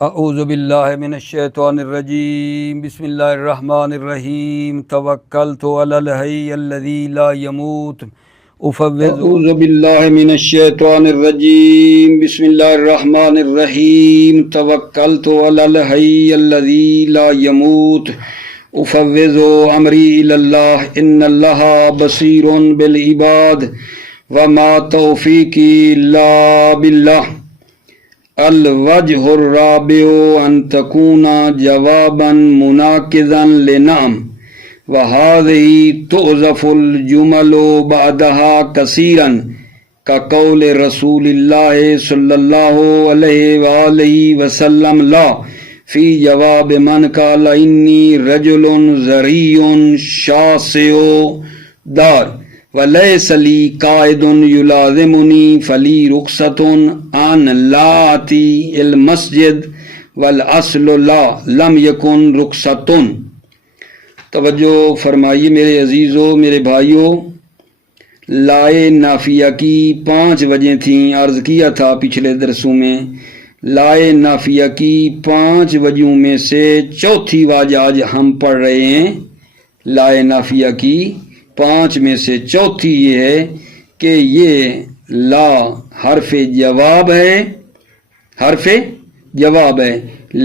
اعوذ باللہ من الشیطان الرجیم بسم اللہ الرحمن الرحیم توکلت علی الحی الذی لا يموت اعوذ باللہ من الشیطان الرجیم بسم اللہ الرحمن الرحیم توکلت علی الحی الذی لا يموت افوض امری الی اللہ ان اللہ بصیر بالعباد وما توفیقی الا باللہ الوجہ الرابع ان تکون جوابا مناقضا لنعم وهذه تؤذف الجمل بعدها كثيرا كقول رسول الله صلى الله عليه وآله وسلم لا في جواب من قال إني رجل ذري شاسع دار وَلَيْسَ لِي قَائِدٌ يُلَازِمُنِي فَلِي رُخْصَةٌ أَنْ لَا آتِي الْمَسْجِدَ وَالْأَصْلُ لَا لَمْ يَكُنْ رُخْصَةٌ۔ توجہ فرمائیے میرے عزیزو، میرے بھائیو، لائے نافیہ کی 5 وجہیں تھیں، عرض کیا تھا پچھلے درسوں میں۔ لائے نافیہ کی 5 وجہوں میں سے چوتھی وجہ آج ہم پڑھ رہے ہیں۔ لائے نافیہ کی 5 میں سے چوتھی یہ ہے کہ یہ لا حرف جواب ہے، حرف جواب ہے،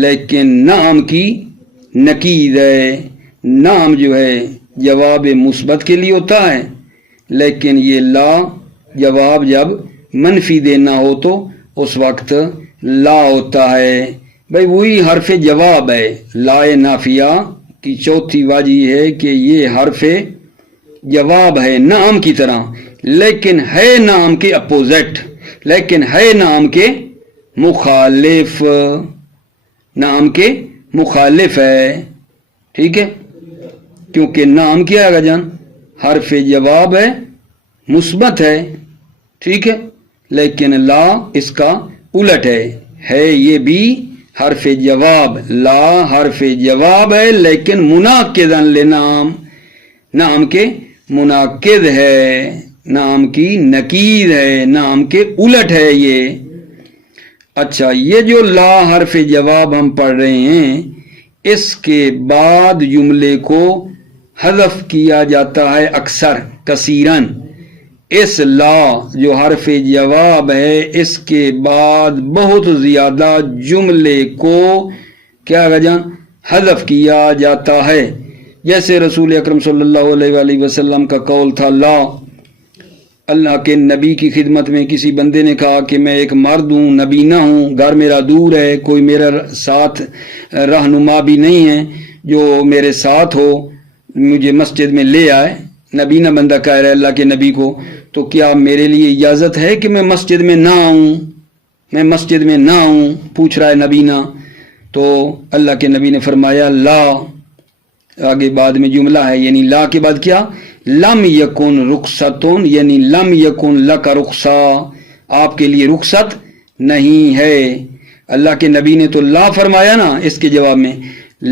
لیکن نعم کی نقید ہے۔ نعم جو ہے جواب مثبت کے لیے ہوتا ہے، لیکن یہ لا جواب جب منفی دینا ہو تو اس وقت لا ہوتا ہے۔ بھئی وہی حرف جواب ہے۔ لا نافیہ کی چوتھی وجہ یہ ہے کہ یہ حرف جواب ہے نعم کی طرح، لیکن ہے نعم کے اپوزٹ، لیکن ہے نعم کے مخالف، نعم کے مخالف ہے، ٹھیک ہے؟ کیونکہ نعم کیا ہے جان؟ حرف جواب ہے، مثبت ہے، ٹھیک ہے؟ لیکن لا اس کا الٹ ہے یہ بھی حرف جواب، لا حرف جواب ہے لیکن مناقضا لنعم، نعم کے مناقض ہے، نعم کی نقید ہے، نعم کے الٹ ہے یہ۔ اچھا، یہ جو لا حرف جواب ہم پڑھ رہے ہیں، اس کے بعد جملے کو حذف کیا جاتا ہے اکثر، کثیراً۔ اس لا جو حرف جواب ہے، اس کے بعد بہت زیادہ جملے کو کیا جان حذف کیا جاتا ہے۔ جیسے رسول اکرم صلی اللہ علیہ وآلہ وسلم کا قول تھا، لا، اللہ کے نبی کی خدمت میں کسی بندے نے کہا کہ میں ایک مرد ہوں، نبینہ ہوں، گھر میرا دور ہے، کوئی میرا ساتھ رہنما بھی نہیں ہے جو میرے ساتھ ہو، مجھے مسجد میں لے آئے۔ نبینہ بندہ کہہ رہا ہے اللہ کے نبی کو، تو کیا میرے لیے اجازت ہے کہ میں مسجد میں نہ آؤں؟ میں مسجد میں نہ آؤں، پوچھ رہا ہے نبینہ۔ تو اللہ کے نبی نے فرمایا لا، آگے بعد میں جملہ ہے، یعنی لا کے بعد کیا؟ لم یکن رخصتن، یعنی لم یکن لک رخصہ، آپ کے لیے رخصت نہیں ہے۔ اللہ کے نبی نے تو لا فرمایا نا، اس کے جواب میں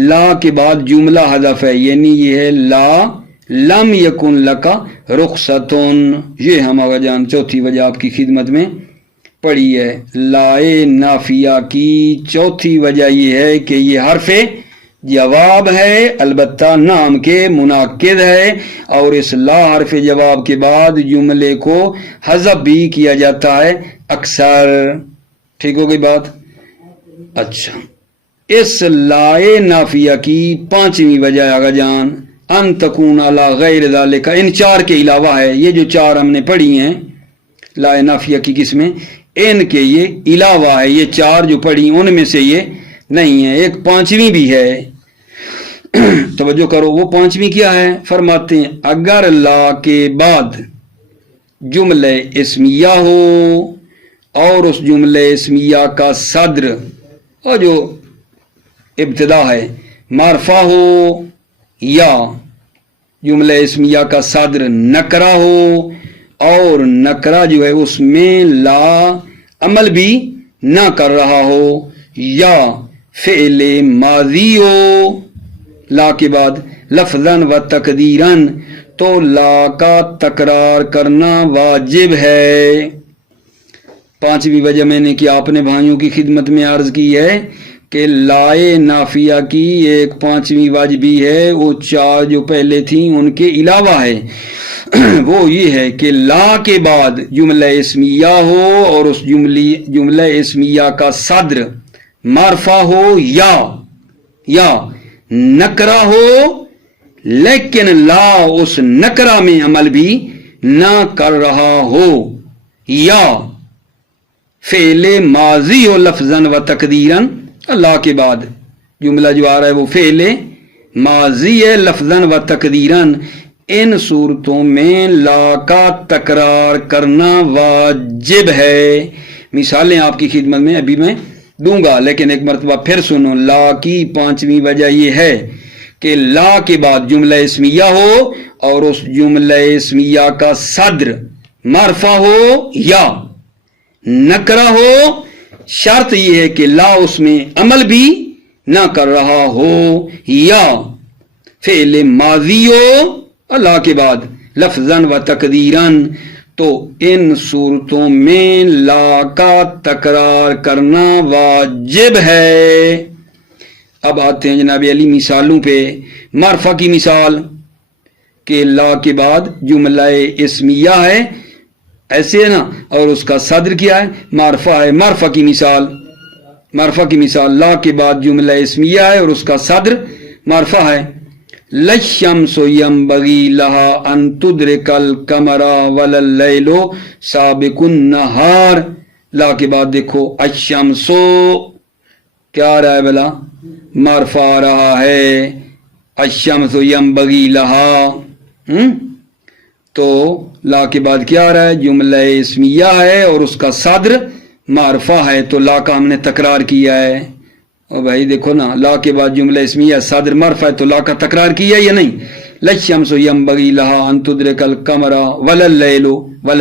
لا کے بعد جملہ حذف ہے، یعنی یہ ہے لا لم یکن لک رخصتن۔ یہ ہم آگا جان چوتھی وجہ آپ کی خدمت میں پڑھی ہے۔ لائے نافیہ کی چوتھی وجہ یہ ہے کہ یہ حرف جواب ہے، البتہ نعم کے مناقض ہے، اور اس لا حرف جواب کے بعد جملے کو حذف بھی کیا جاتا ہے اکثر۔ ٹھیک ہو گئی بات؟ اچھا، اس لائے نافیہ کی 5ویں وجہ آگا جان ان تکون علی غیر ذالک، ان 4 کے علاوہ ہے۔ یہ جو 4 ہم نے پڑھی ہیں لائے نافیہ کی قسمیں، ان کے یہ علاوہ ہے، یہ 4 جو پڑھی ان میں سے یہ نہیں ہے، ایک 5ویں بھی ہے۔ توجہ کرو، وہ 5ویں کیا ہے؟ فرماتے ہیں اگر لا کے بعد جملہ اسمیہ ہو اور اس جملہ اسمیہ کا صدر اور جو ابتدا ہے معرفہ ہو، یا جملہ اسمیہ کا صدر نکرہ ہو اور نکرہ جو ہے اس میں لا عمل بھی نہ کر رہا ہو، یا فعل ماضی ہو لا کے بعد لفظاً و تقدیراً، تو لا کا تکرار کرنا واجب ہے۔ 5ویں وجہ میں نے کہ آپ نے بھائیوں کی خدمت میں عرض کی ہے کہ لائے نافیہ کی ایک پانچویں واجبی ہے، وہ چار جو پہلے تھیں ان کے علاوہ ہے، وہ یہ ہے کہ لا کے بعد جملہ اسمیہ ہو اور اس جملہ اسمیہ کا صدر معرفہ ہو یا نکرہ ہو، لیکن لا اس نکرہ میں عمل بھی نہ کر رہا ہو، یا فعل ماضی ہو لفظاً و تقدیراً، اللہ کے بعد جملہ جو آ رہا ہے وہ فعل ماضی ہے لفظاً و تقدیراً، ان صورتوں میں لا کا تکرار کرنا واجب ہے۔ مثالیں آپ کی خدمت میں ابھی میں دوں گا، لیکن ایک مرتبہ پھر سنو۔ لا کی پانچویں وجہ یہ ہے کہ لا کے بعد جملہ اسمیہ ہو اور اس جملہ اسمیہ کا صدر معرفہ ہو یا نکرہ ہو، شرط یہ ہے کہ لا اس میں عمل بھی نہ کر رہا ہو، یا فعل ماضی ہو اللہ کے بعد لفظاً و تقدیراً، تو ان صورتوں میں لا کا تکرار کرنا واجب ہے۔ اب آتے ہیں جناب علی مثالوں پہ۔ معرفہ کی مثال کہ لا کے بعد جملہ اسمیہ ہے، ایسے ہے نا، اور اس کا صدر کیا ہے؟ معرفہ ہے۔ معرفہ کی مثال لا کے بعد جملہ اسمیہ ہے اور اس کا صدر معرفہ ہے۔ لَلشَّمْسُ يَنبَغِي لَهَا أَن تُدْرِكَ الْقَمَرَ وَلَا اللَّيْلُ سَابِقُ النَّهَارِ، لا کے بعد دیکھو الشمس کیا آ رہا ہے بلا؟ معرفہ آ رہا ہے۔ الشمس ينبغي لها، تو لا کے بعد کیا آ رہا ہے؟ جملہ اسمیہ ہے اور اس کا صدر معرفہ ہے، تو لا کا ہم نے تکرار کیا ہے۔ اور بھائی دیکھو نا، لا کے بعد جملہ اسمیہ صدر معرفہ ہے تو لا کا تکرار کیا یا نہیں؟ لَلشَّمْسُ يَنبَغِي لَهَا أَن تُدْرِكَ الْقَمَرَ وَلَا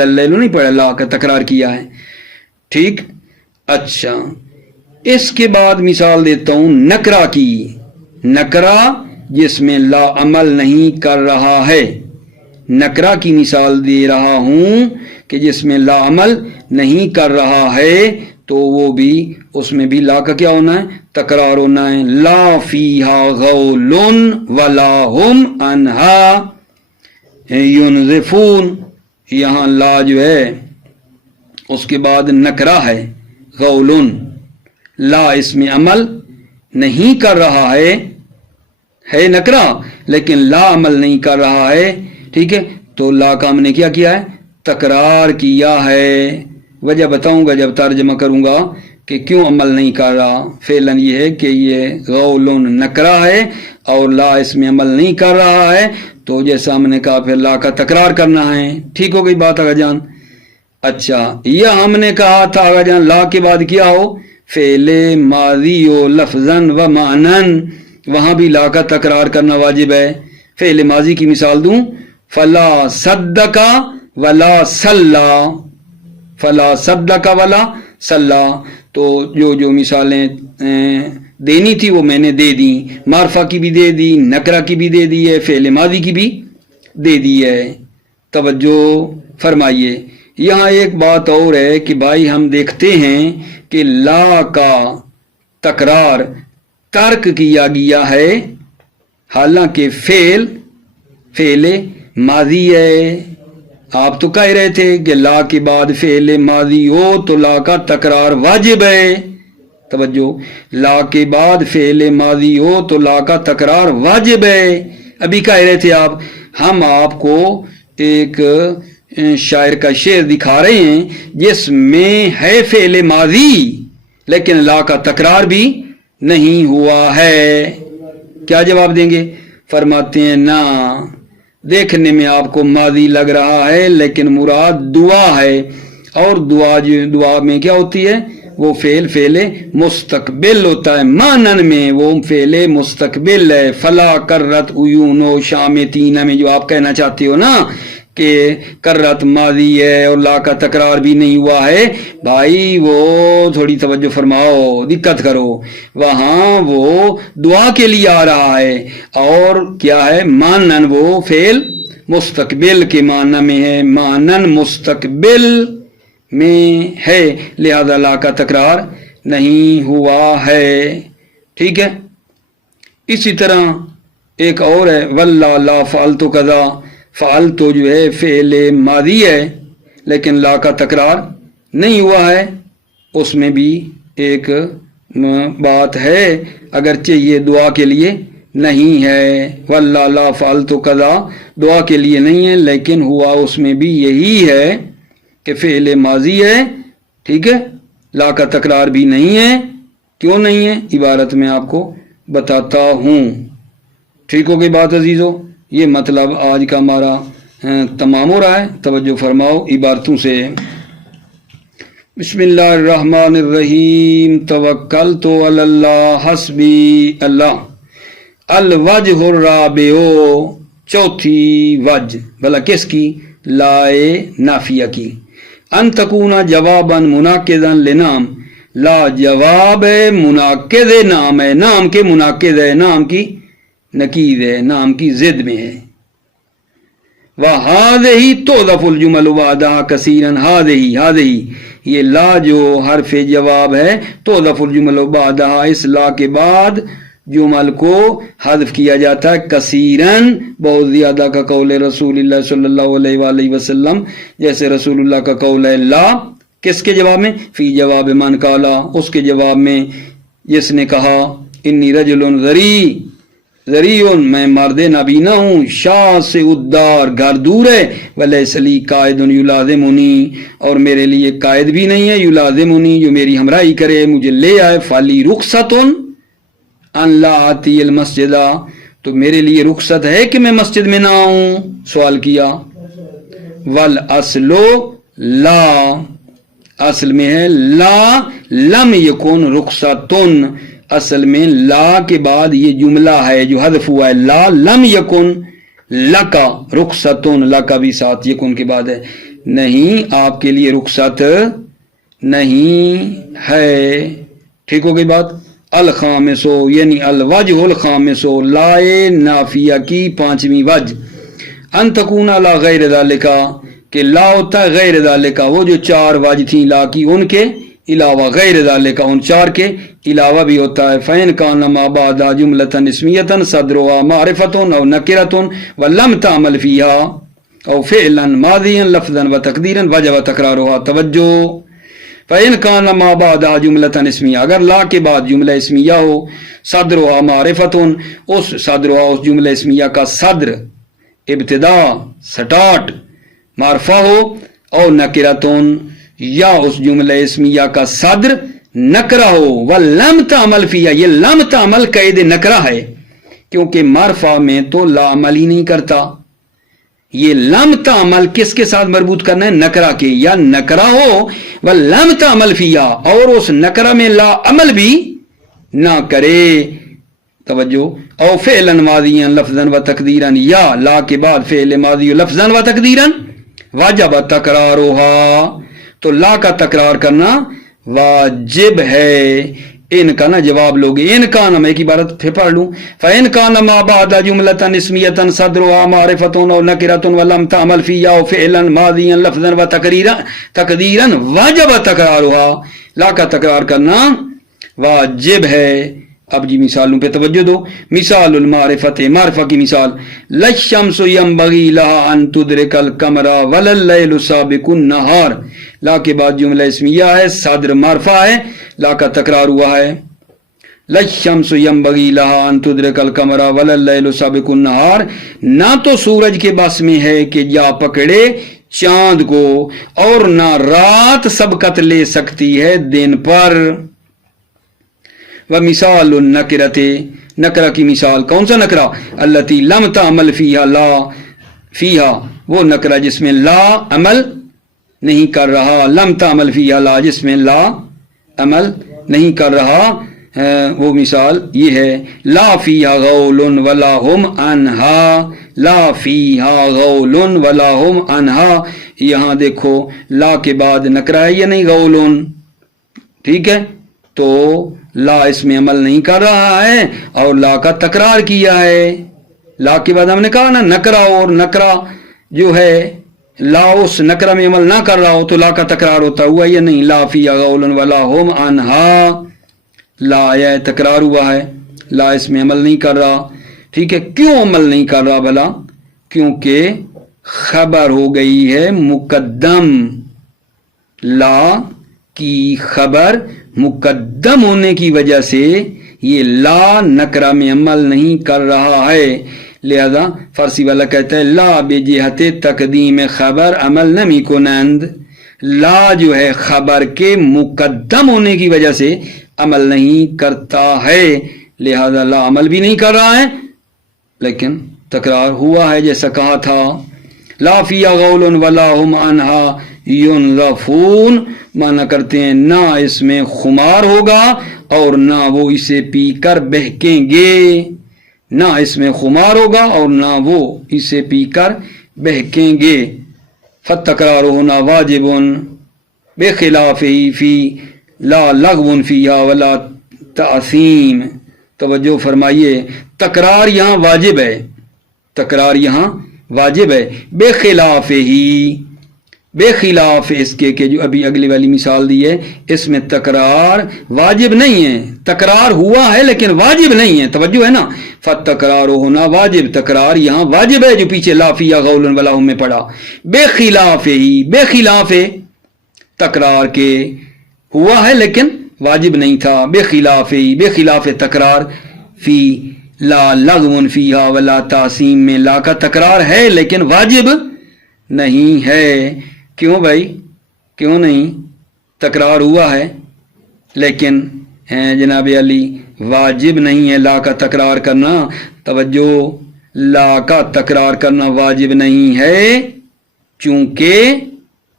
اللَّيْلُ نہیں پڑھا، لا کا تکرار کیا ہے۔ ٹھیک، اچھا اس کے بعد مثال دیتا ہوں نکرہ کی۔ نکرہ جس میں لا عمل نہیں کر رہا ہے، نکرہ کی مثال دے رہا ہوں کہ جس میں لا عمل نہیں کر رہا ہے، تو وہ بھی اس میں بھی لا کا کیا ہونا ہے؟ تکرار ہونا ہے۔ لا فیہا غول ولا ہم عنہا ینزفون، یہاں لا جو ہے اس کے بعد نکرہ ہے غول، لا اس میں عمل نہیں کر رہا ہے نکرہ لیکن لا عمل نہیں کر رہا ہے، ٹھیک ہے، تو لا کا ہم نے کیا ہے؟ تکرار کیا ہے۔ وجہ بتاؤں گا جب ترجمہ کروں گا کہ کیوں عمل نہیں کر رہا۔ فعلاً یہ ہے کہ یہ غول نکرہ ہے اور لا اس میں عمل نہیں کر رہا ہے، تو جیسا ہم نے کہا پھر لا کا تکرار کرنا ہے۔ ٹھیک ہو گئی بات آغا جان؟ اچھا، یہ ہم نے کہا تھا آغا جان لا کے بعد کیا ہو؟ فعل ماضی ہو لفظاً و معناً، وہاں بھی لا کا تکرار کرنا واجب ہے۔ فعل ماضی کی مثال دوں، فلا صدق ولا صلی، فلا صدق ولا صلی، تو جو مثالیں دینی تھی وہ میں نے دے دی، معرفہ کی بھی دے دی، نکرہ کی بھی دے دی ہے، فعل ماضی کی بھی دے دی ہے۔ توجہ فرمائیے، یہاں ایک بات اور ہے کہ بھائی ہم دیکھتے ہیں کہ لا کا تکرار ترک کیا گیا ہے، حالانکہ فعل ماضی ہے۔ آپ تو کہہ رہے تھے کہ لا کے بعد فعل ماضی ہو تو لا کا تکرار واجب ہے۔ توجہ، لا کے بعد فعل ماضی ہو تو لا کا تکرار واجب ہے۔ ابھی کہہ رہے تھے آپ، ہم آپ کو ایک شاعر کا شعر دکھا رہے ہیں جس میں ہے فعل ماضی لیکن لا کا تکرار بھی نہیں ہوا ہے۔ کیا جواب دیں گے؟ فرماتے ہیں نا، دیکھنے میں آپ کو ماضی لگ رہا ہے لیکن مراد دعا ہے، اور دعا میں کیا ہوتی ہے؟ وہ فعل مستقبل ہوتا ہے، مانن میں وہ فعل مستقبل ہے۔ فلا کرت عیون و شامتین میں جو آپ کہنا چاہتے ہو نا کہ کرت ماضی ہے اور لا کا تکرار بھی نہیں ہوا ہے، بھائی وہ تھوڑی توجہ فرماؤ، دقت کرو، وہاں وہ دعا کے لیے آ رہا ہے اور کیا ہے؟ مانن، وہ فعل مستقبل کے معنی میں ہے، مانن مستقبل میں ہے، لہذا لا کا تکرار نہیں ہوا ہے۔ ٹھیک ہے. اسی طرح ایک اور ہے واللہ لا فعلت کذا. فعلت جو ہے فعل ماضی ہے لیکن لا کا تکرار نہیں ہوا ہے. اس میں بھی ایک بات ہے اگرچہ یہ دعا کے لیے نہیں ہے. واللہ لا فعلت کذا دعا کے لیے نہیں ہے لیکن ہوا اس میں بھی یہی ہے کہ فعل ماضی ہے. ٹھیک ہے. لا کا تکرار بھی نہیں ہے. کیوں نہیں ہے عبارت میں آپ کو بتاتا ہوں. ٹھیک ہو گئی بات عزیزو. یہ مطلب آج کا ہمارا تمام ہو رہا ہے. توجہ فرماؤ عبارتوں سے. بسم اللہ الرحمن الرحیم. توکلت علی اللہ حسبی اللہ. الوجہ الرابع چوتھی وجہ بھلا کس کی؟ لائے نافیہ کی. ان تکون جوابا مناقضا لنام. لا جواب ہے مناقض نام ہے. نام کے مناقض ہے. نام کی نقیض ہے. نام کی ضد میں ہے. وَهَذِهِ تُحْذَفُ الْجُمَلُ بَعْدَهَا كَثِيرًا. هَذِهِ یہ لا جو حرف جواب ہے تُحْذَفُ الْجُمَلُ بَعْدَهَا اس لا کے بعد جمل کو حذف کیا جاتا ہے. کثیرن بہت زیادہ کا قول ہے رسول اللہ صلی اللہ علیہ وآلہ وسلم. جیسے رسول اللہ کا قول ہے لا کس کے جواب میں؟ فی جواب من قالا اس کے جواب میں جس نے کہا انی رجل ذریعن میں مرد نابینا ہوں. شاہ سے ادار گھر دور ہے. ولیس لی قائد یلازمنی اور میرے لیے قائد بھی نہیں ہے. یلازمنی جو میری ہمراہی کرے مجھے لے آئے. فالی رخصت ان لا آتی المسجد تو میرے لیے رخصت ہے کہ میں مسجد میں نہ آؤں. سوال کیا. والاصل لا اصل میں ہے لا لم یکن رخصتن. اصل میں لا کے بعد یہ جملہ ہے جو حذف ہوا ہے. لا لم یکن لکا رخصتن. لکا بھی ساتھ یکن کے بعد ہے. نہیں آپ کے لیے رخصت نہیں ہے. ٹھیک ہو گئی بات. الخامسو یعنی الوجہ الخامسو لائے نافیہ کی پانچویں وجہ. ان تکون لا غیر ذالکا کہ لا ہوتا ہے غیر ذالکا. وہ جو چار وجہ تھیں لا کی ان کے علاوہ غیر ذالکا ان چار کے علاوہ بھی ہوتا ہے. فین کان ما بعد جملۃ اسمیۃ صدرها معرفۃ او نکرۃ ولم تعمل فیها او فعلا ماضیا لفظا وتقدیرا وجب تکرارها. توجہ. فین کان ما بعد جملۃ اسمیہ اگر لا کے بعد جملہ اسمیہ ہو صدرها معرفۃ اس صدرها اس جملہ اسمیہ کا صدر ابتدا سٹارٹ معرفہ ہو او نکرتون یا اس جملہ اسمیہ کا صدر نکرہ ہو. ولم تعمل فیہا یہ لم تعمل قید نکرہ ہے کیونکہ معرفہ میں تو لا عمل ہی نہیں کرتا. یہ لم تعمل کس کے ساتھ مربوط کرنا ہے؟ نکرہ کے. یا نکرہ ہو ولم تعمل فیہا اور اس نکرہ میں لا عمل بھی نہ کرے. توجہ. او فعلا ماضیا لفظا و تقدیرا یا لا کے بعد فعل ماضی لفظا و تقدیرا واجب تکرارها تو لا کا تکرار کرنا واجب ہے. ان کا نا جواب لوگے. ان کا نا میں ایک عبارت پھر پڑھ لوں. فَإِن كَانَ مَا بَعْدَ جُمْلَةً اسْمِيَّةً صَدْرُهَا مَعْرِفَةٌ أَوْ نَكِرَةٌ وَلَمْ تَعْمَلْ فِيهَا أَوْ فِعْلًا مَاضِيًا لَفْظًا وَتَقْدِيرًا وَجَبَ تَكْرَارُهَا لا کا تکرار کرنا واجب ہے. اب جی مثالوں پہ توجہ دو. مثال المعرفت معرفہ کی مثال لَلشَّمْسُ يَنبَغِي لَهَا أَن تُدْرِكَ الْقَمَرَ وَلَا اللَّيْلُ سَابِقُ النَّهَارِ. لا کے بعد جملہ اسمیہ ہے صدر معرفہ ہے لا کا تکرار ہوا ہے. لَلشَّمْسُ يَنبَغِي لَهَا أَن تُدْرِكَ الْقَمَرَ وَلَا اللَّيْلُ سَابِقُ النَّهَارِ نہ تو سورج کے بس میں ہے کہ جا پکڑے چاند کو اور نہ رات سبقت لے سکتی ہے دن پر. وَمِثَالُ النَّكِرَةِ نکرہ کی مثال کون سا نکرہ؟ الَّتِي لَمْ تَعْمَلْ فِيهَا لا فِيهَا وہ نکرہ جس میں لا عمل نہیں کر رہا. لم تعمل فیہا لا جس میں لا عمل نہیں کر رہا. وہ مثال یہ ہے لا فیہا غول ولا ہم عنہا. لا فیہا غول ولا ہم عنہا. یہاں دیکھو لا کے بعد نکرہ ہے یا نہیں غول. ٹھیک ہے. تو لا اس میں عمل نہیں کر رہا ہے اور لا کا تکرار کیا ہے. لا کے بعد ہم نے کہا نا نکرہ اور نکرہ جو ہے لا اس نکرہ میں عمل نہ کر رہا ہو تو لا کا تکرار ہوتا ہوا یا نہیں. لا فیہا غول ولا ہم عنہا. لا آیا ہے تکرار ہوا ہے، لا اس میں عمل نہیں کر رہا، ٹھیک ہے، کیوں عمل نہیں کر رہا بھلا؟ کیونکہ خبر ہو گئی ہے مقدم، لا کی خبر مقدم ہونے کی وجہ سے یہ لا نکرہ میں عمل نہیں کر رہا ہے، لہذا فارسی والا کہتا ہے لا بجہت تقدیم خبر عمل نمی کنند، لا جو ہے خبر کے مقدم ہونے کی وجہ سے عمل نہیں کرتا ہے، لہذا لا عمل بھی نہیں کر رہا ہے لیکن تکرار ہوا ہے جیسا کہا تھا، لا فی غول ولا هم عنها ينزفون، مانا کرتے ہیں نہ اس میں خمار ہوگا اور نہ وہ اسے پی کر بہکیں گے، نہ اس میں خمار ہوگا اور نہ وہ اسے پی کر بہکیں گے، فالتکرار ہونا واجب بخلاف فی لا لغو فیہا ولا تأثیم، توجہ فرمائیے، تکرار یہاں واجب ہے، تکرار یہاں واجب ہے، بے خلاف ہی، بے خلاف اس کے کہ جو ابھی اگلی والی مثال دی ہے اس میں تکرار واجب نہیں ہے، تکرار ہوا ہے لیکن واجب نہیں ہے، توجہ ہے نا، فتکرار ہونا واجب، تکرار یہاں واجب ہے جو پیچھے لا فی غول ولا ہم میں پڑھا، بے خلاف ہی، بے خلاف تکرار کے ہوا ہے لیکن واجب نہیں تھا، بے خلاف ہی، بے خلاف تکرار فی لا لغو فیہا ولا تعصیم میں لا کا تکرار ہے لیکن واجب نہیں ہے، کیوں بھائی کیوں نہیں؟ تکرار ہوا ہے لیکن جناب علی واجب نہیں ہے لا کا تکرار کرنا، توجہ، لا کا تکرار کرنا واجب نہیں ہے چونکہ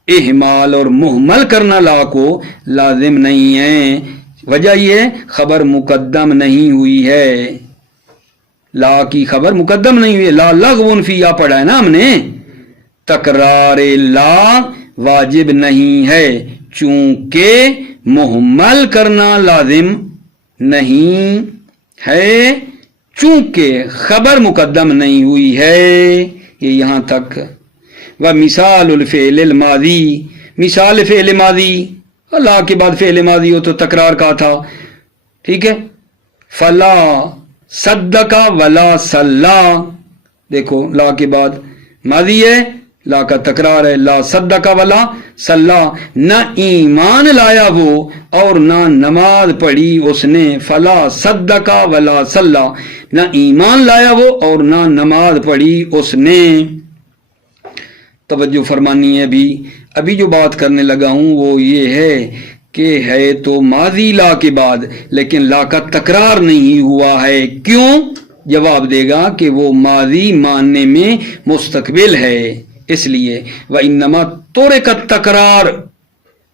اہمال اور مہمل کرنا لا کو لازم نہیں ہے، وجہ یہ خبر مقدم نہیں ہوئی ہے، لا کی خبر مقدم نہیں ہوئی ہے، لا لغو فیہا پڑھا ہے نا ہم نے، تکرار لا واجب نہیں ہے چونکہ مہمل کرنا لازم نہیں ہے، چونکہ خبر مقدم نہیں ہوئی ہے، یہ یہاں تک۔ ومثال الفعل الماضی، مثال فعل ماضی، لا کے بعد فعل ماضی ہو تو تکرار کا تھا، ٹھیک ہے، فلا صدقہ ولا صلی، دیکھو لا کے بعد ماضی ہے، لا کا تکرار ہے، لا صدقہ ولا صلی، نہ ایمان لایا وہ اور نہ نماز پڑھی اس نے، فلا صدقہ ولا صلی، نہ ایمان لایا وہ اور نہ نماز پڑھی اس نے۔ توجہ فرمانی ہے، ابھی جو بات کرنے لگا ہوں وہ یہ ہے کہ ہے تو ماضی لا کے بعد لیکن لا کا تکرار نہیں ہوا ہے، کیوں؟ جواب دے گا کہ وہ ماضی ماننے میں مستقبل ہے، اس لیے وَإِنَّمَا تُرِكَ التَّكْرَارُ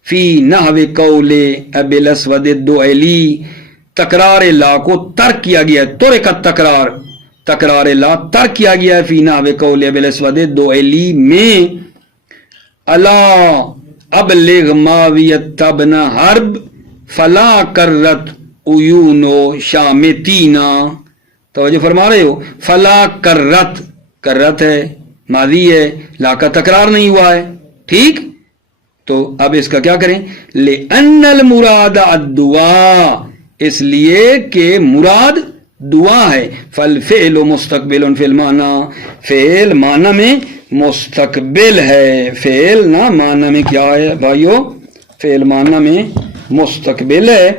فِي نَحْوِ قَوْلِ أَبِي الْأَسْوَدِ الدُّؤَلِيِّ، تکرار لا کو ترک کیا گیا ہے، تُرِكَ التَّكْرَارُ، تکرار لا ترک کیا گیا ہے فی نحو قول ابی الاسود الدؤلی میں، الا ابلغ ماویۃ ابن حرب فلا کرت عیون شامتینا، توجہ فرما رہے ہو، فلا کرت، کرت ہے ماضی ہے، لا کا تکرار نہیں ہوا ہے، ٹھیک، تو اب اس کا کیا کریں؟ لأن المراد الدعاء، اس لیے کہ مراد دعا ہے، فالفعل مستقبل فی المعنی، فعل معنی میں مستقبل ہے، فعل نہ معنی میں کیا ہے بھائیو؟ فعل معنی میں مستقبل ہے،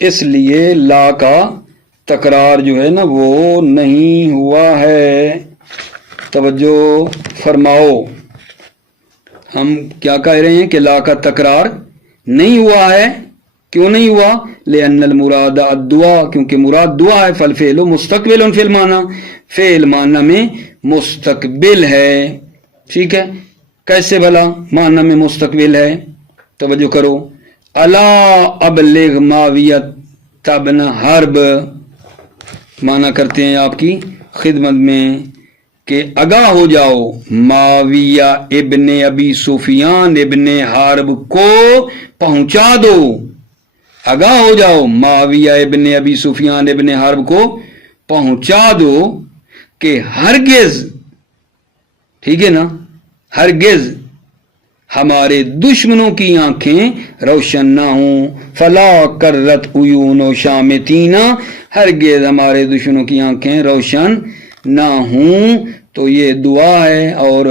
اس لیے لا کا تکرار جو ہے نا وہ نہیں ہوا ہے، توجہ فرماؤ، ہم کیا کہہ رہے ہیں کہ لا کا تکرار نہیں ہوا ہے، کیوں نہیں ہوا؟ لأن المراد الدعاء، کیونکہ مراد دعا ہے، فالفعل مستقبل فی المعنی، فعل معنی میں مستقبل ہے، ٹھیک ہے، کیسے بھلا معنی میں مستقبل ہے؟ توجہ کرو، الا ابلغ معاویۃ ابن حرب، معنی کرتے ہیں آپ کی خدمت میں کہ آگاہ ہو جاؤ معاویہ ابن ابی سفیان ابن حرب کو پہنچا دو، آگاہ ہو جاؤ معاویہ ابن ابی سفیان ابن حرب کو پہنچا دو کہ ہرگز، ٹھیک ہے نا، ہرگز ہمارے دشمنوں کی آنکھیں روشن نہ ہوں، فلا کرت عیون و شامتینا، ہرگز ہمارے دشمنوں کی آنکھیں روشن نہ ہوں. تو یہ دعا ہے اور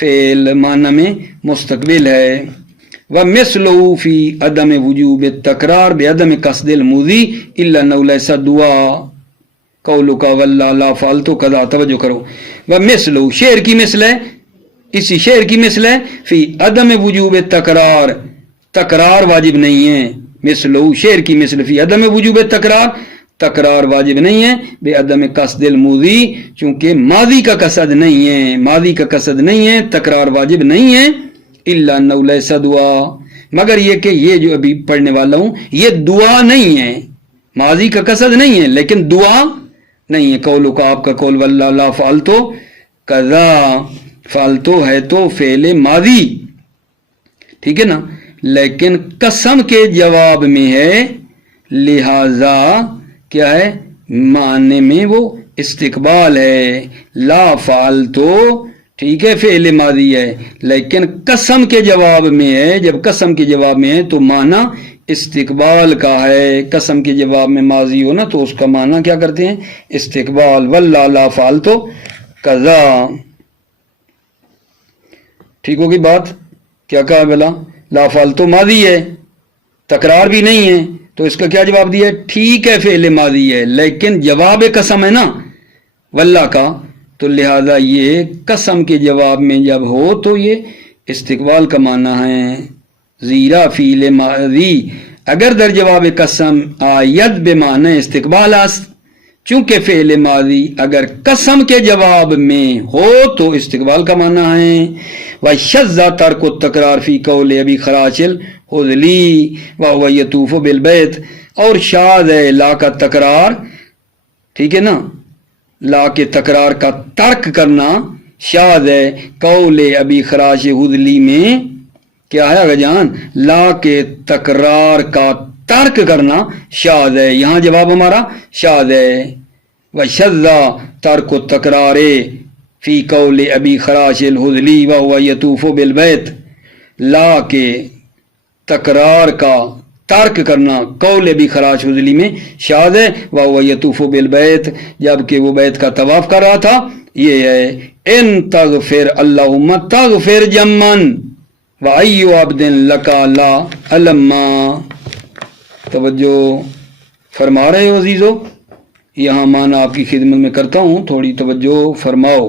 فعل معنی میں مستقبل ہے. وَمِثْلُهُ فِي عَدَمِ وُجُوبِ التَّكْرَارِ بِعَدَمِ قَصْدِ الْمُضِي إِلَّا أَنَّهُ لَيْسَ دُعَا قَوْلُكَ وَاللَّهُ لَا فَعَلْتُ كَذَا. توجہ کرو. وَمِثْلُهُ شعر کی مثل ہے، اسی شعر کی مثل ہے فی عدم وجوب تکرار، تکرار واجب نہیں ہے. مثلو شعر کی مثل فی عدم وجوب تکرار، تکرار واجب نہیں ہے. بے عدم قصد الماضی، چونکہ ماضی کا قصد نہیں ہے، ماضی کا قصد نہیں ہے، تکرار واجب نہیں ہے. الا انہ لیس دعا، مگر یہ کہ یہ جو ابھی پڑھنے والا ہوں یہ دعا نہیں ہے، ماضی کا قصد نہیں ہے لیکن دعا نہیں ہے. قولو کا آپ کا قول واللہ لا فعلتو کذا، فالتو ہے تو فعل ماضی، ٹھیک ہے نا، لیکن قسم کے جواب میں ہے، لہذا کیا ہے معنی میں وہ استقبال ہے. لا فعلتو ٹھیک ہے فعل ماضی ہے لیکن قسم کے جواب میں ہے، جب قسم کے جواب میں ہے تو معنی استقبال کا ہے. قسم کے جواب میں ماضی ہو نا تو اس کا معنی کیا کرتے ہیں استقبال. واللہ لا فعلتو کذا، ٹھیک ہوگی بات. کیا کہا بلا لا فعلتو ماضی ہے، تکرار بھی نہیں ہے، تو اس کا کیا جواب دیا ہے ٹھیک ہے فعل ماضی ہے لیکن جواب قسم ہے نا واللہ کا، تو لہذا یہ قسم کے جواب میں جب ہو تو یہ استقبال کا معنی ہے. زیرا فعل ماضی اگر در جواب قسم آیت بے معنی استقبال است، چونکہ فعل ماضی اگر قسم کے جواب میں ہو تو استقبال کا معنی ہے. وَشَذَّ تَرْكُ التَّكْرَارِ فِي قَوْلِ أَبِي خَرَاشِ الْحُذْلِي وَهُوَ يَطُوفُ بِالْبَيْتِ، اور شاذ ہے لا کا تکرار، ٹھیک ہے نا، لا کے تکرار کا ترک کرنا شاذ ہے. قول ابی خراش حذلی میں کیا ہے اگر جان لا کے تکرار کا ترک کرنا شاذ ہے، یہاں جواب ہمارا شاذ ہے. وَشَذَّ تَرْكُ التَّكْرَارِ فی قول ابی خراش الحذلی وَهُوَ يَطُوفُ بِالْبَيْتِ، لا کے تکرار کا ترک کرنا قول ابی خراش حذلی میں شاذ ہے. وَهُوَ يَطُوفُ بِالْبَيْتِ، جبکہ وہ بیت کا طواف کر رہا تھا. یہ ہے ان تغفر اللہم تغفر جمن وَأَيُّ عَبْدٍ لَكَ لَا أَلَمَّا. توجہ فرما رہے ہو عزیزو، یہاں معنی آپ کی خدمت میں کرتا ہوں، تھوڑی توجہ فرماؤ.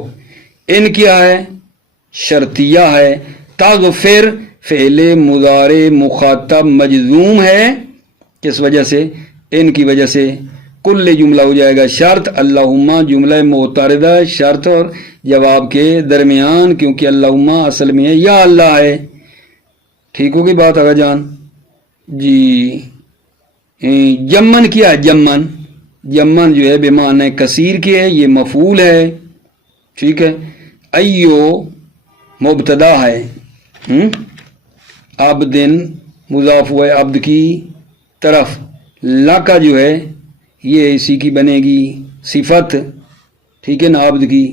ان کیا ہے شرطیہ ہے، تغفر فعل مضارع مخاطب مجزوم ہے، کس وجہ سے ان کی وجہ سے. کل جملہ ہو جائے گا شرط، اللہم جملہ معترضہ شرط اور جواب کے درمیان، کیونکہ اللہم اصل میں ہے یا اللہ ہے. ٹھیک ہوگی بات آگا جان جی. جمن کیا ہے جمن، جمن جو ہے بے معنی کثیر کی ہے، یہ مفعول ہے، ٹھیک ہے. ایو مبتدا ہے، عبدن مضاف ہوا ہے عبد کی طرف، لکا جو ہے یہ اسی کی بنے گی صفت، ٹھیک ہے نا عبد کی.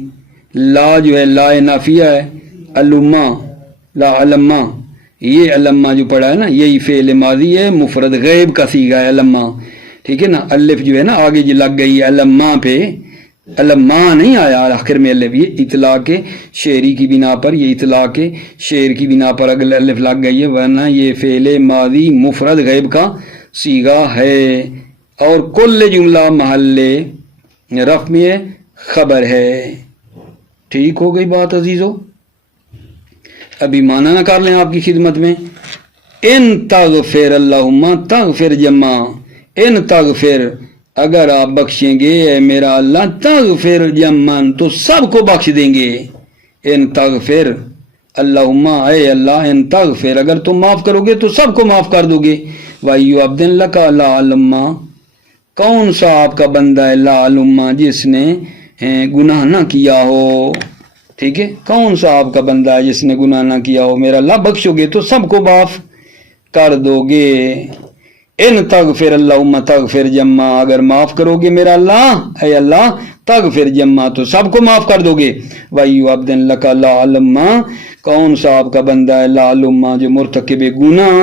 لا جو ہے لا نافیہ ہے، علما لا علما، یہ علما جو پڑھا ہے نا یہی فعل ماضی ہے، مفرد غیب کا صیغہ ہے علما، ٹھیک ہے نا. الف جو ہے نا آگے جو لگ گئی ہے علما پہ، علما نہیں آیا آخر میں الف، یہ اطلاق شعری کی بنا پر، یہ اطلاق شعر کی بنا پر اگر الف لگ گئی ہے، ورنہ یہ فعل ماضی مفرد غیب کا صیغہ ہے. اور کل جملہ محل رفع میں خبر ہے. ٹھیک ہو گئی بات عزیزو. ابھی معنی نہ کر لیں آپ کی خدمت میں. ان تغفر اللہم تغفر جمع، ان تغفر اگر آپ بخشیں گے اے میرا اللہ، تغفر جمن تو سب کو بخش دیں گے. ان تغفر اللہم اے اللہ، ان تغفر اگر تم معاف کرو گے تو سب کو معاف کر دو گے. وَأَيُّ عَبْدٍ لَكَ لَا عَلَمَّا، کون سا آپ کا بندہ ہے لا علما جس نے گناہ نہ کیا ہو، ٹھیک ہے. کون سا آپ کا بندہ ہے جس نے گناہ نہ کیا ہو، میرا اللہ بخشو گے تو سب کو معاف کر دو گے. ان تغفر اللہم تغفر جمع، اگر معاف کرو گے میرا اللہ اے اللہ تغفر جمع تو سب کو معاف کر دو گے، وَأَيُّ عَبْدٍ لَكَ لَا عَلَمَّا کون سا آپ کا بندہ ہے لا علما جو مرتکب گناہ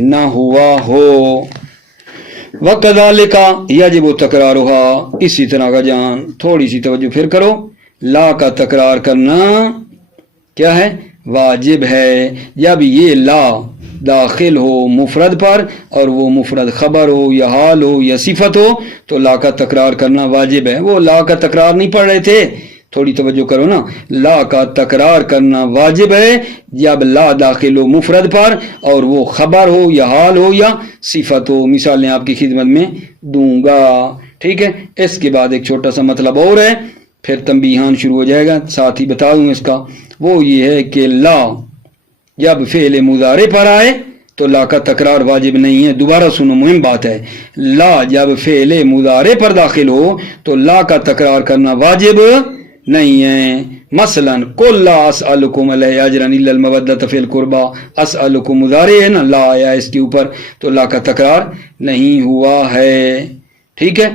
نہ ہوا ہو، وَكَذَلِكَ يَجِبُ تَكْرَارُهَا اسی طرح کا جان تھوڑی سی توجہ پھر کرو، لا کا تکرار کرنا کیا ہے؟ واجب ہے۔ جب یہ لا داخل ہو مفرد پر اور وہ مفرد خبر ہو یا حال ہو یا صفت ہو تو لا کا تکرار کرنا واجب ہے۔ وہ لا کا تکرار نہیں پڑھ رہے تھے، تھوڑی توجہ کرو نا، لا کا تکرار کرنا واجب ہے جب لا داخل ہو مفرد پر اور وہ خبر ہو یا حال ہو یا صفت ہو۔ مثالیں آپ کی خدمت میں دوں گا، ٹھیک ہے۔ اس کے بعد ایک چھوٹا سا مطلب اور ہے، پھر تنبیہان شروع ہو جائے گا، ساتھ ہی بتا دوں اس کا، وہ یہ ہے کہ لا جب فعل مضارع پر آئے تو لا کا تکرار واجب نہیں ہے۔ دوبارہ سنو، مہم بات ہے، لا جب فعل مضارع پر داخل ہو تو لا کا تکرار کرنا واجب نہیں ہے۔ مثلا قل لا اسألکم علیہ اجرا الا المودۃ فی القربى، اسألکم مضارع ہے نا، لا آیا اس کے اوپر تو لا کا تکرار نہیں ہوا ہے، ٹھیک ہے۔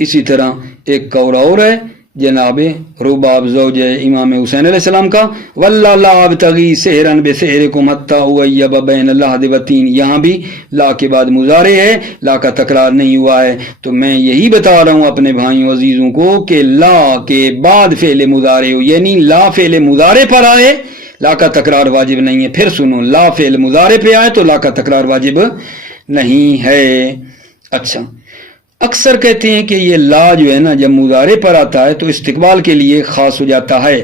اسی طرح ایک قول اور ہے جناب رباب زوج امام حسین علیہ السلام کا، واللہ لا ابتغی سحرا بسحرکم حتی اویب بین اللحد والتین، یہاں بھی لا کے بعد مضارع ہے، لا کا تکرار نہیں ہوا ہے۔ تو میں یہی بتا رہا ہوں اپنے بھائیوں عزیزوں کو کہ لا کے بعد فعل مضارع ہو، یعنی لا فعل مضارع پر آئے لا کا تکرار واجب نہیں ہے۔ پھر سنو، لا فعل مضارع پہ آئے تو لا کا تکرار واجب نہیں ہے۔ اچھا، اکثر کہتے ہیں کہ یہ لا جو ہے نا جب مضارع پر آتا ہے تو استقبال کے لیے خاص ہو جاتا ہے،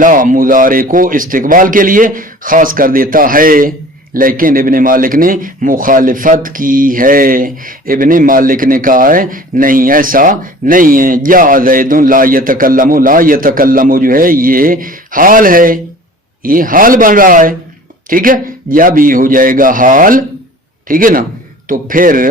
لا مضارع کو استقبال کے لیے خاص کر دیتا ہے، لیکن ابن مالک نے مخالفت کی ہے۔ ابن مالک نے کہا ہے نہیں، ایسا نہیں ہے۔ جاء زید لا یتکلم، لا یتکلم جو ہے یہ حال ہے، یہ حال بن رہا ہے، ٹھیک ہے۔ جب یہ ہو جائے گا حال، ٹھیک ہے نا، تو پھر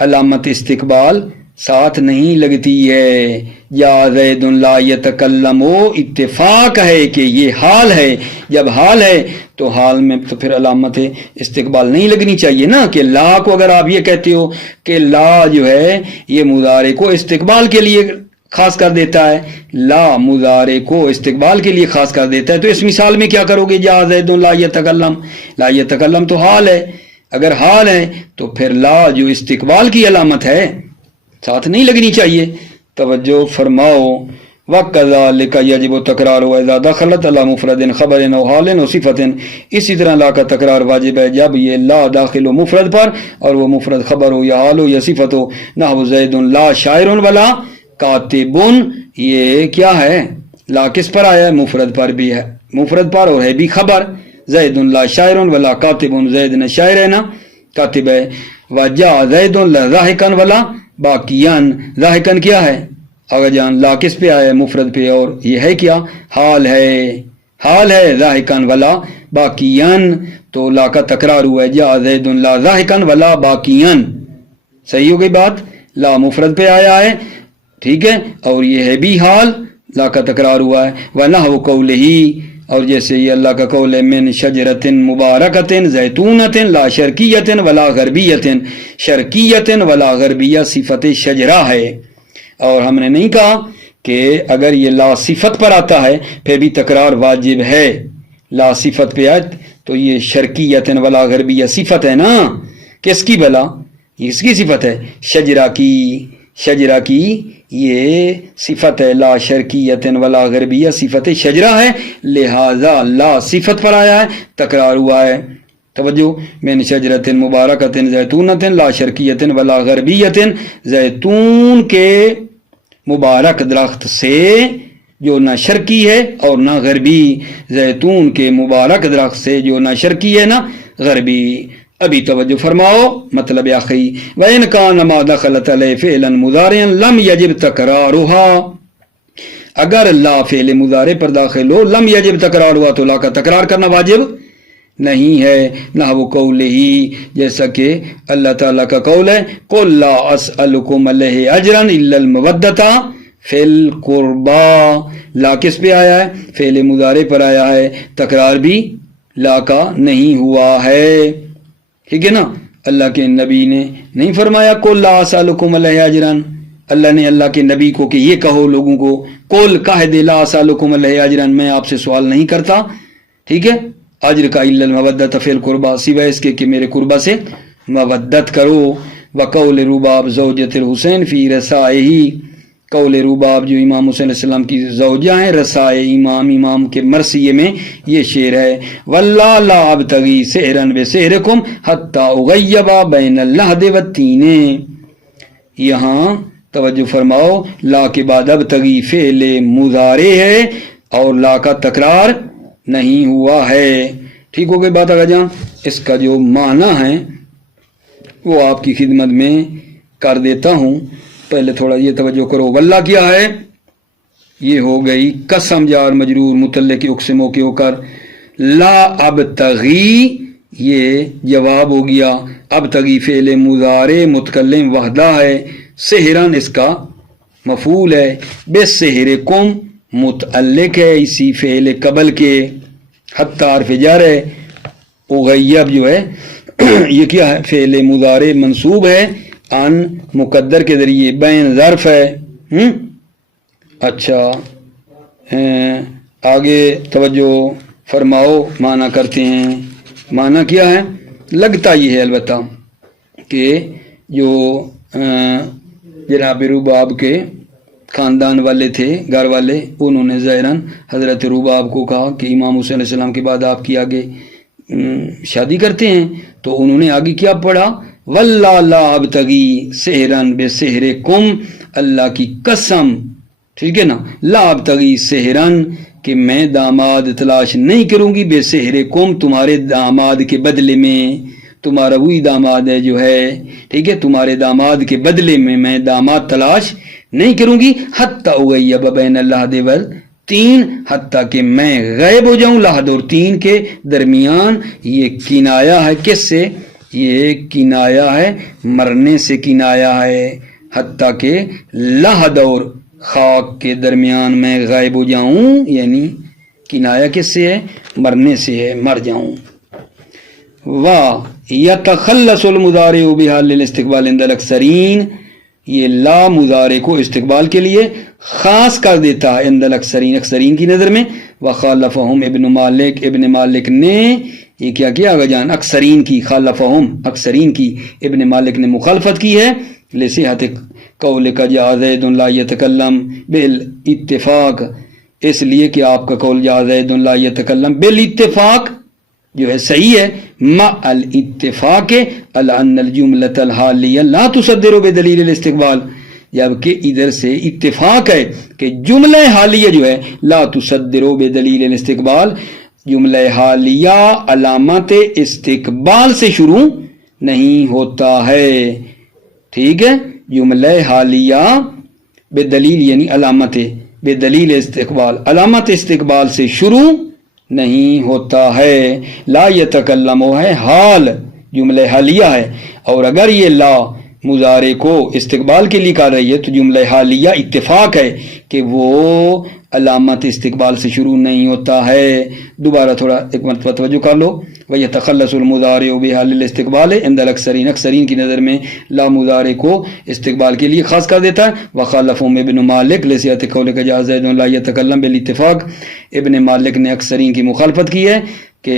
علامت استقبال ساتھ نہیں لگتی ہے۔ یا زید لا یتکلم، اتفاق ہے کہ یہ حال ہے، جب حال ہے تو حال میں تو پھر علامت استقبال نہیں لگنی چاہیے نا، کہ لا کو اگر آپ یہ کہتے ہو کہ لا جو ہے یہ مضارع کو استقبال کے لیے خاص کر دیتا ہے، لا مضارع کو استقبال کے لیے خاص کر دیتا ہے، تو اس مثال میں کیا کرو گے؟ جا زید لا یتکلم، لا یتکلم تو حال ہے، اگر حال ہے تو پھر لا جو استقبال کی علامت ہے ساتھ نہیں لگنی چاہیے۔ توجہ فرماؤ، وَكَذَلِكَ يَجِبُ التَّكْرَارُ وَإِذَا دَخَلَتْ عَلَى مُفْرَدٍ خَبَرٍ أَوْ حَالٍ أَوْ صِفَةٍ، اسی طرح لا کا تکرار واجب ہے جب یہ لا داخل ہو مفرد پر اور وہ مفرد خبر ہو یا حال ہو یا صفت ہو۔ نحو زید لا شاعر ولا کاتب، یہ کیا ہے؟ لا کس پر آیا ہے؟ مفرد پر بھی ہے، مفرد پر اور ہے بھی خبر۔ زید لا شاعر ولا کاتب، زید نہ شاعر ہے نہ کاتب ہے۔ وجاء زید لا ضاحکا ولا باقیا، ضاحکا کیا ہے؟ آگا جان، لا کس پہ آیا ہے؟ مفرد پہ، اور یہ ہے کیا؟ حال ہے، حال ہے ضاحکا ولا باقیا، تو لا کا تکرار ہوا ہے، جاء زید لا ضاحکا ولا باقیا، صحیح ہو گئی بات؟ لا مفرد پہ آیا ہے، ٹھیک ہے، اور یہ ہے بھی حال، لا کا تکرار ہوا ہے۔ وَنَحْوُ قَوْلِهِ، اور جیسے یہ اللہ کا قول ہے، من شجرۃ مبارکۃ زیتونۃ لا شرقیۃ ولا غربیۃ، شرقیۃ ولا غربیہ صفت شجرہ ہے۔ اور ہم نے نہیں کہا کہ اگر یہ لا صفت پر آتا ہے پھر بھی تکرار واجب ہے، لا صفت پہ آئے تو یہ شرقیۃ ولا غربیہ صفت ہے نا، کس کی بلا؟ اس کی صفت ہے، شجرہ کی، شجرہ کی یہ صفت ہے، لا شرقیۃ ولا غربیہ صفت شجرہ ہے، لہذا لا صفت پر آیا ہے، تکرار ہوا ہے۔ توجہ، من شجرۃ مبارکۃ زیتونۃ لا شرقیۃ ولا غربیۃ، زیتون کے مبارک درخت سے جو نہ شرقی ہے اور نہ غربی، زیتون کے مبارک درخت سے جو نہ شرقی ہے نہ غربی۔ ابھی توجہ فرماؤ، مطلب آخری، وَإِنْ كَانَ مَا دَخَلَتْ عَلَيْهِ فِعْلًا مُضَارِعًا لَمْ يَجِبْ تَكْرَارُهَا، اگر لا فعل مضارع پر داخل ہو لم یجب تکرار ہوا تو لا کا تکرار کرنا واجب نہیں ہے۔ نحو قولہ، جیسا کہ اللہ تعالیٰ کا قول ہے، قُلْ لَا أَسْأَلُكُمْ عَلَيْهِ أَجْرًا إِلَّا الْمَوَدَّةَ فِي الْقُرْبَى، لا کس پہ آیا ہے؟ فعل مضارع پر آیا ہے، تکرار بھی لا کا نہیں ہوا ہے، ٹھیک ہے نا۔ اللہ کے نبی نے نہیں فرمایا قُلْ لَا أَسْأَلُكُمْ عَلَيْهِ أَجْرًا، اللہ نے اللہ کے نبی کو کہ یہ کہو لوگوں کو، قل کہہ دے لا اسالکم علیہ اجرا، میں آپ سے سوال نہیں کرتا، ٹھیک ہے، اجر کا الا المودۃ فی القربى، سوائے اس کے کہ میرے قربہ سے مودت کرو، وقول رباب زوجۃ الحسین فی رسائہ، قول رباب جو امام حسین علیہ السلام کی زوجہ ہیں، رسائے امام کے مرثیے میں یہ شعر ہے، واللہ لا ابتغی سحرا بسحرکم حتی اغیب بین اللحد والتین، یہاں توجہ فرماؤ، لا کے بعد ابتغی فعل مضارع ہے اور لا کا تکرار نہیں ہوا ہے، ٹھیک ہو گئی بات آگا جہاں، اس کا جو معنی ہے وہ آپ کی خدمت میں کر دیتا ہوں، پہلے تھوڑا یہ توجہ کرو، واللہ کیا ہے، یہ ہو گئی قسم جار مجرور متعلق اقسموں کے ہو کر، لا ابتغی یہ جواب ہو گیا، ابتغی فعل مضارع متکلم وحدہ ہے، سحرن اس کا مفعول ہے، بسحرکم متعلق ہے اسی فعل قبل کے، حتی حرف جر ہے، اغیب جو ہے یہ کیا ہے، فعل مضارع منصوب ہے ان مقدر کے ذریعے، بین ظرف ہے، اچھا آگے توجہ فرماؤ، معنی کرتے ہیں، معنی کیا ہے، لگتا یہ ہے البتہ کہ جو جناب رباب کے خاندان والے تھے، گھر والے، انہوں نے ظاہراً حضرت رباب کو کہا کہ امام حسین علیہ السلام کے بعد آپ کی آگے شادی کرتے ہیں، تو انہوں نے آگے کیا پڑھا، واللہ لا ابتغی سحرا بسحرکم، اللہ کی قسم، ٹھیک ہے نا، لا ابتغی سحرا کہ میں داماد تلاش نہیں کروں گی، بسحرکم تمہارے داماد کے بدلے میں، تمہارا وہی داماد ہے جو ہے، ٹھیک ہے، تمہارے داماد کے بدلے میں میں داماد تلاش نہیں کروں گی، حتی اغیب بین اللحد والتین، حتیٰ کہ میں غائب ہو جاؤں لحد اور تین کے درمیان، یہ کنایا ہے کس سے، یہ کنایا ہے مرنے سے کنایا ہے، حتیٰ کہ لحد اور خاک کے درمیان میں غائب ہو جاؤں، یعنی کنایا کس سے ہے، مرنے سے ہے، مر جاؤں، یتخلص المضارع بحال الاستقبال عند الاکثرین، یہ لا مضارع کو استقبال کے لیے خاص کر دیتا ہے عند الاکثرین، اکثرین کی نظر میں، وخالفہم ابن مالک، ابن مالک نے یہ کیا کیا آگا جان، اکثرین کی، خالفہم اکثرین کی، ابن مالک نے مخالفت کی ہے، لصحت قول کا جا زید لا یتکلم بالاتفاق، اس لیے کہ آپ کا قول جا زید لا یتکلم بالاتفاق جو ہے صحیح ہے، مع الاتفاق علی ان الجملۃ الحالیہ لا تصدر بدلیل الاستقبال، جبکہ ادھر سے اتفاق ہے کہ جملہ حالیہ جو ہے لا تصدر بدلیل الاستقبال، جملہ حالیہ علامت استقبال سے شروع نہیں ہوتا ہے، ٹھیک ہے، جملہ حالیہ بدلیل یعنی علامت، بدلیل استقبال، علامت استقبال سے شروع نہیں ہوتا ہے، لا یتکلم ہے حال، جملہ حالیہ ہے، اور اگر یہ لا مضارع کو استقبال کے لیے کر رہی ہے تو جملہ حالیہ اتفاق ہے کہ وہ علامت استقبال سے شروع نہیں ہوتا ہے، دوبارہ تھوڑا ایک مرتبہ توجہ کر لو، وَيَتَخَلَّصُ الْمُضَارِعُ بِحَالِ الْاِسْتِقْبَالِ عِنْدَ الْأَكْثَرِينَ، اکثرین کی نظر میں لا مضارع کو استقبال کے لیے خاص کر دیتا ہے، وَخَالَفَهُمْ ابن مالک لِصِحَّةِ قَوْلِكَ جَاءَ زَيْدٌ لَا يَتَكَلَّمُ بِالْاتِفَاق، ابن مالک نے اکثرین کی مخالفت کی ہے کہ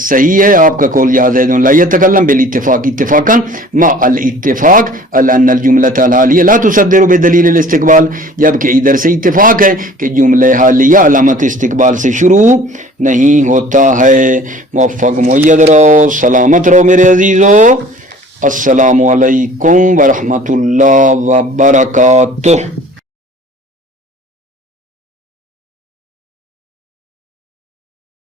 صحیح ہے آپ کا قول جا زید لا یتکلم بالاتفاق، اتفاقا مع الاتفاق ان الجملۃ الحالیہ لا تصدر بدلیل الاستقبال، جبکہ ادھر سے اتفاق ہے کہ جملہ حالیہ علامت استقبال سے شروع نہیں ہوتا ہے۔ موفق مؤید رہو، سلامت رہو میرے عزیزو، السلام علیکم ورحمۃ اللہ وبرکاتہ۔